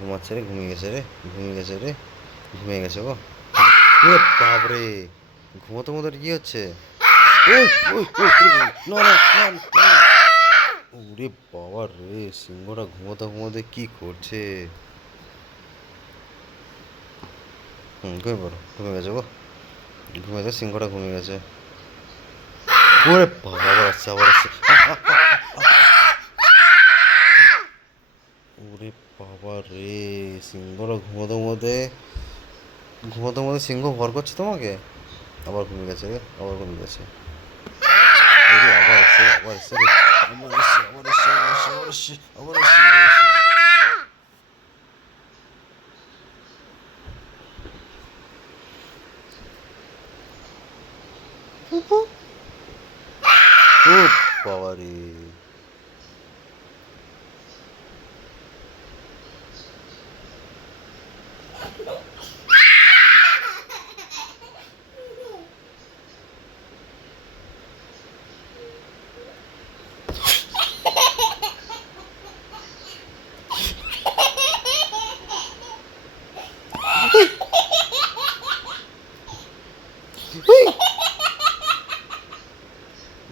ঘুমাচ্ছে রে, ঘুমিয়ে গেছে রে, ঘুমিয়ে গেছে রে, ঘুমিয়ে গেছে গো। এ বাপরে, ঘুমোতে মতো কি হচ্ছে? ওই ওই ওই না না না না। ওরে বাবা রে, সিংহটা ঘুমোতে ঘুমোতে কি করছে? ঘুমিয়ে পড়ো, ঘুমিয়ে গেছে গো, ঘুমিয়ে গেছে, সিংহটা ঘুমিয়ে গেছে। ওরে বাবা, আবার আসছে, আবার আসছে। ওরে বাবা রে, সিংহটা ঘুমোতে ঘুমোতে, ঘুমোতে ঘুমোতে সিংহ ভর করছে তোমাকে। আবার ঘুমিয়ে গেছে রে, আবার ঘুমিয়ে গেছে। ওরে আবার আসছে, আবার আসছে রে, আবার আসছে, আবার আসছে, আবার আসছে, আবার আসছে, আবার আসছে, আবার আসছে। ও বাবা রে।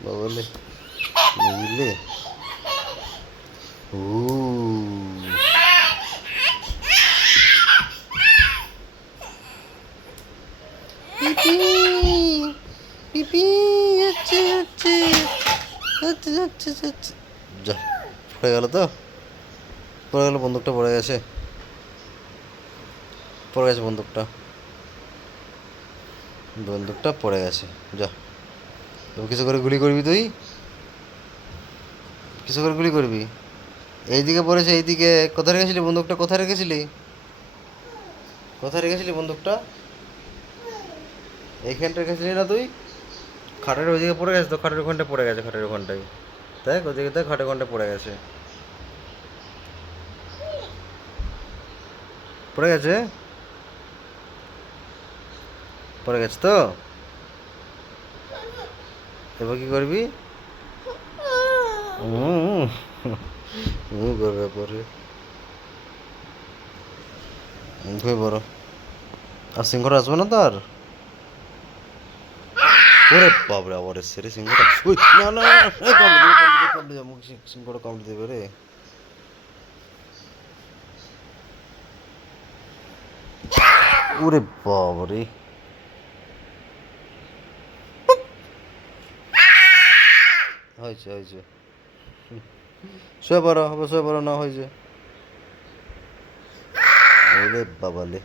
বাবালে, বুঝলে? ও পিপি, পিপি, হচ্ছে হচ্ছে হচ্ছে হচ্ছে হচ্ছে। যা, পড়ে গেল তো, পড়ে গেল, বন্দুকটা পড়ে গেছে, পড়ে গেছে বন্দুকটা, বন্দুকটা পড়ে গেছে। যা, তো কিছু করে গুলি করবি তুই, কিছু করে গুলি করবি। এইদিকে পড়েছে, এইদিকে। কোথায় রেখেছিলি বন্দুকটা, কোথায় রেখেছিলি, কোথায় রেখেছিলি বন্দুকটা? এইখানটা রেখেছিলি না তুই? খাটের ওইদিকে পড়ে গেছে তো, খাটের ওখানটায় পড়ে গেছে, খাটের ওখানটায়। দেখ ওদিকে, দেখ খাটের ওখানটায় পড়ে গেছে, পড়ে গেছে, পড়ে গেছে তো। এবার কি করবি? হুম, হুম করবে পরে, ঘুমিয়ে পড়ো। আর সিংহটা আসবে না তো আর। ওরে বাবরে, আবার এসছে রে সিংহটা। উই, না না না, এই কামড়ে দেবে, কামড়ে দেবে, কামড়ে দেবে, আমাকে সিংহটা কামড়ে দেবে রে। ওরে বাবরে, হয়েছে হয়েছে। শুয়ে পড়ো, আবার শুয়ে পড়ো, না হয়েছে। ওরে বাবালে।